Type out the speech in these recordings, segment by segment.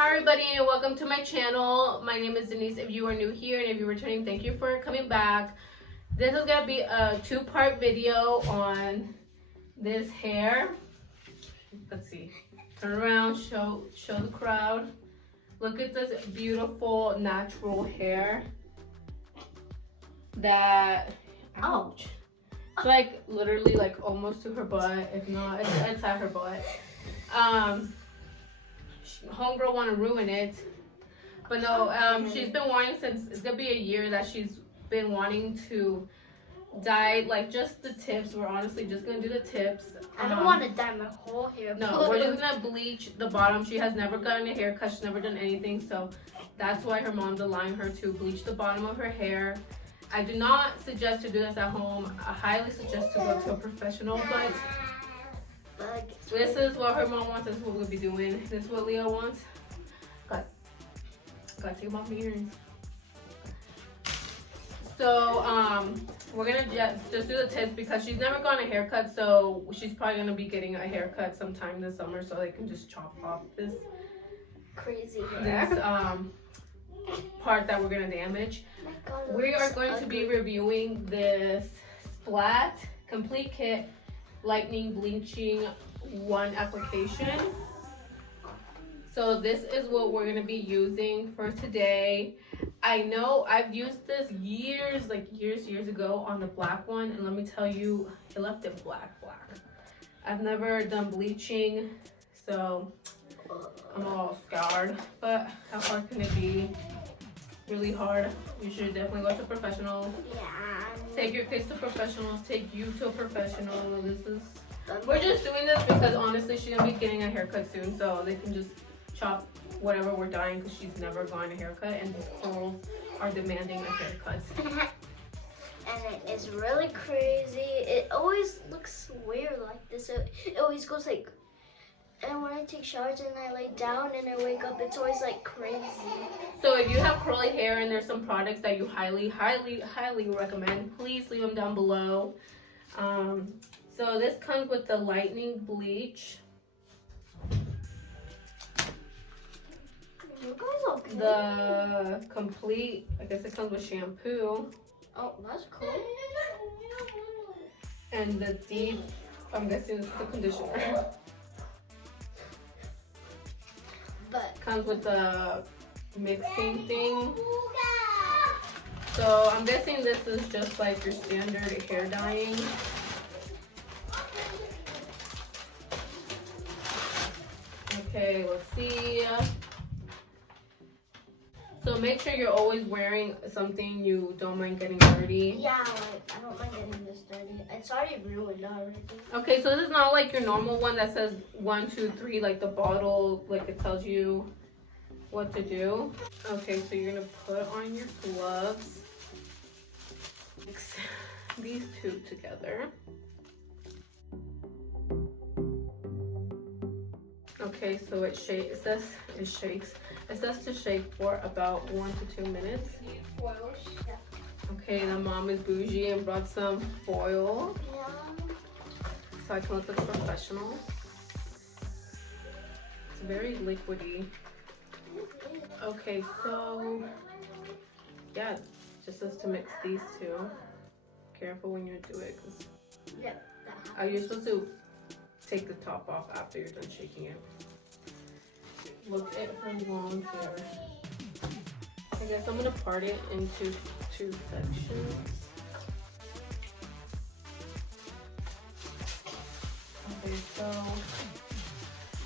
Hi everybody and welcome to my channel. My name is Denise if you are new here, and if you're returning, thank you for coming back. This is going to be a two-part video on this hair. Let's see. Turn around, show the crowd. Look at this beautiful natural hair that, ouch. It's like literally like almost to her butt, if not, it's at her butt. Homegirl want to ruin it, but no, she's been wanting since, it's gonna be a year that she's been wanting to dye like just the tips. We're honestly just gonna do the tips. I don't want to dye my whole hair. No, we're just gonna bleach the bottom. She has never gotten a haircut, she's never done anything, so that's why her mom's allowing her to bleach the bottom of her hair. I do not suggest to do this at home. I highly suggest to go to a professional, but this is what her mom wants. This is what we'll be doing. This is what Leo wants. Gotta take them off my earrings. So we're gonna just do the tips because she's never gotten a haircut, so she's probably gonna be getting a haircut sometime this summer, so they can just chop off this crazy hair. This part that we're gonna damage. We are going to be reviewing this Splat Complete Kit Lightening Bleaching 1 application. So this is what we're gonna be using for today. I know I've used this years ago on the black one, and let me tell you, it left it black. I've never done bleaching, so I'm all scarred, but how hard can it be? Really hard. You should definitely go to a professional. Yeah. Take your case to professionals. Take you to a professional. We're just doing this because honestly she's gonna be getting a haircut soon, so they can just chop whatever we're dyeing because she's never gotten a haircut, and these curls are demanding a haircut. And it is really crazy. It always looks weird like this. It always goes like, and when I take showers and I lay down and I wake up, it's always like crazy. So if you have curly hair and there's some products that you highly recommend, please leave them down below. So this comes with the Lightening Bleach. You guys okay? The complete, I guess it comes with shampoo. Oh, that's cool. And the deep, I'm guessing it's the conditioner. But comes with the mixing thing. So I'm guessing this is just like your standard hair dyeing. Okay, let's see. So make sure you're always wearing something you don't mind getting dirty. yeah, like I don't mind getting this dirty. It's already ruined already. Okay, so this is not like your normal one that says 1, 2, 3, like the bottle, like it tells you what to do. Okay, so you're gonna put on your gloves. Mix these two together. Okay, so it shakes. It says to shake for about 1 to 2 minutes. Okay, the mom is bougie and brought some foil. Yeah. So I can look like a professional. It's very liquidy. Okay, so yeah, it just says to mix these two. Careful when you do it, because you're supposed to take the top off after you're done shaking it. Look at her long hair. I guess I'm gonna part it into 2 sections. Okay, so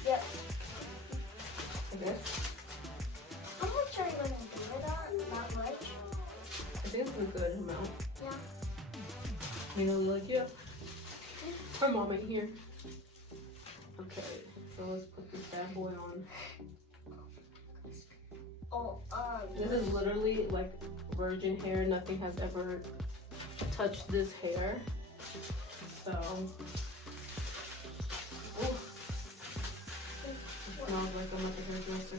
Yep. I guess How much are you gonna do it on? Not much. I think it's a good amount. Yeah. You know, like, yeah. Her mom ain't here. Okay, so let's put this bad boy on. Oh, This is literally like virgin hair. Nothing has ever touched this hair. So, ooh. It smells like I'm at the hairdresser.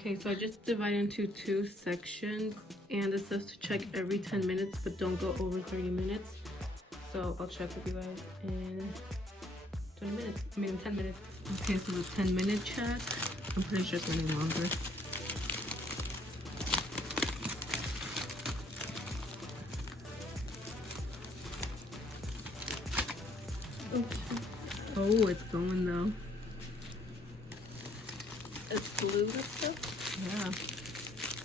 Okay, so I just divide into 2 sections, and it says to check every 10 minutes, but don't go over 30 minutes. So I'll check with you guys in 20 minutes. I mean, 10 minutes. Okay, so the 10-minute check. I'm pretty sure it's running longer. Oh, it's going though. It's blue and stuff? Yeah.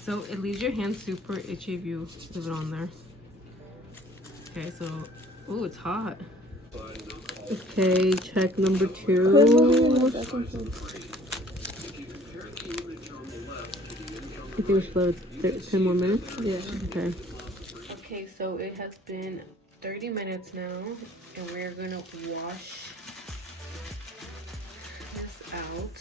So it leaves your hand super itchy if you leave it on there. Okay, so, oh, it's hot. Okay, check number 2. I think we should let 10 more minutes? Yeah. Okay. Okay, so it has been 30 minutes now, and we're gonna wash this out.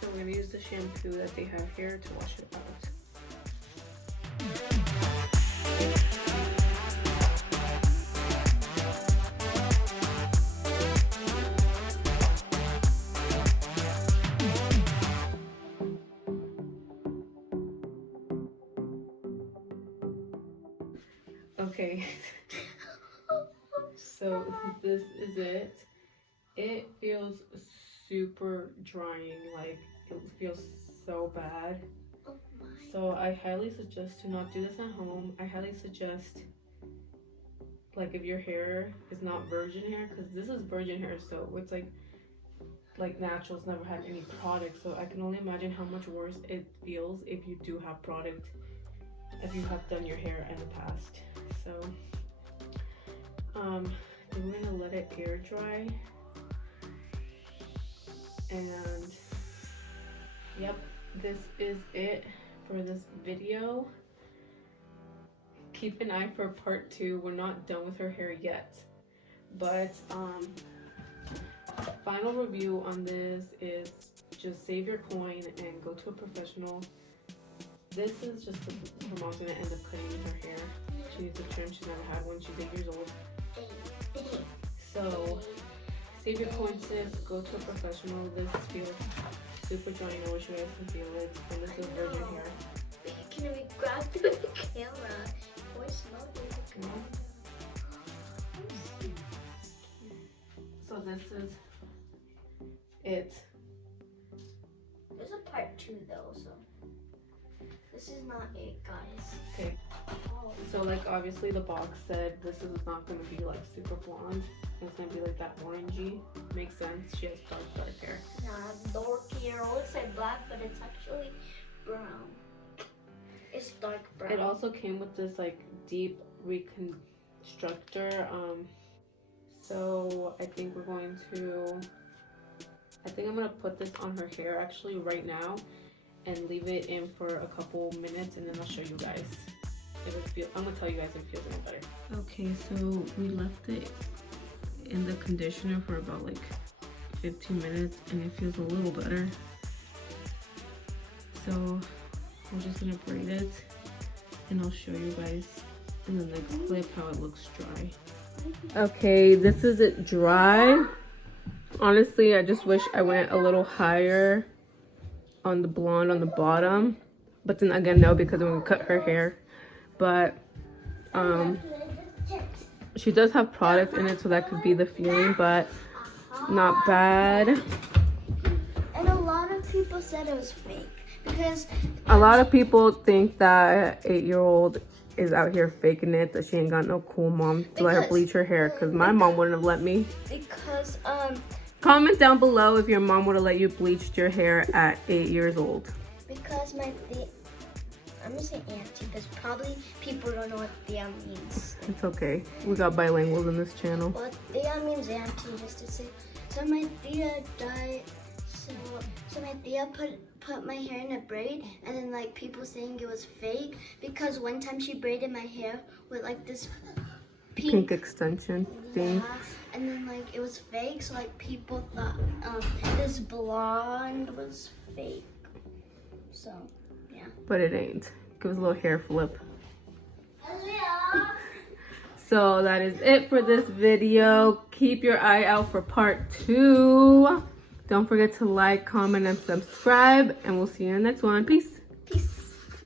So we're gonna use the shampoo that they have here to wash it out. Okay, so this is it. It feels super drying, like it feels so bad. Oh my. So I highly suggest to not do this at home. I highly suggest, like, if your hair is not virgin hair, because this is virgin hair, so it's like natural. It's never had any product, so I can only imagine how much worse it feels if you do have product, if you have done your hair in the past. So then we're gonna let it air dry, and yep, this is it for this video. Keep an eye for part 2. We're not done with her hair yet, but final review on this is just save your coin and go to a professional. This is just her mom's gonna end up cutting her hair. She needs a trim. She's never had one. She's 8 years old. So save your coin, sis. Go to a professional. This feels super dry. I wish you guys can feel it. And this is virgin hair. Can we grab the camera? Or smell the camera? So this is it. There's a part 2 though, so this is not it, guys. Okay. Oh. So like obviously the box said this is not gonna be like super blonde. It's gonna be like that orangey. Makes sense. She has dark hair. Nah, dark hair. It looks like black, but it's actually brown. It's dark brown. It also came with this like deep reconstructor. So I think I'm gonna put this on her hair actually right now and leave it in for a couple minutes, and then I'll show you guys if it feels. I'm gonna tell you guys if it feels any better. Okay, so we left it in the conditioner for about like 15 minutes, and it feels a little better. So we're just gonna braid it, and I'll show you guys in the next clip how it looks dry. Okay, this is it dry. Honestly, I just wish I went a little higher on the blonde on the bottom, but then again no, because when we cut her hair. But she does have product in it, so that could be the feeling, but not bad. And a lot of people said it was fake because a lot of people think that 8-year-old is out here faking it, that she ain't got no cool mom to let her bleach her hair, because my mom wouldn't have let me. Because comment down below if your mom would have let you bleach your hair at 8 years old. Because I'm gonna say auntie, because probably people don't know what tia means. It's okay. We got bilinguals in this channel. Well, tia means auntie, just to say. So my tia died. So my tia put my hair in a braid, and then like people saying it was fake because one time she braided my hair with like this pink extension thing. Yeah, and then like it was fake, so like people thought this blonde was fake. So yeah. But it ain't. Give us a little hair flip. So that is it for this video. Keep your eye out for part 2. Don't forget to like, comment, and subscribe. And we'll see you in the next one. Peace.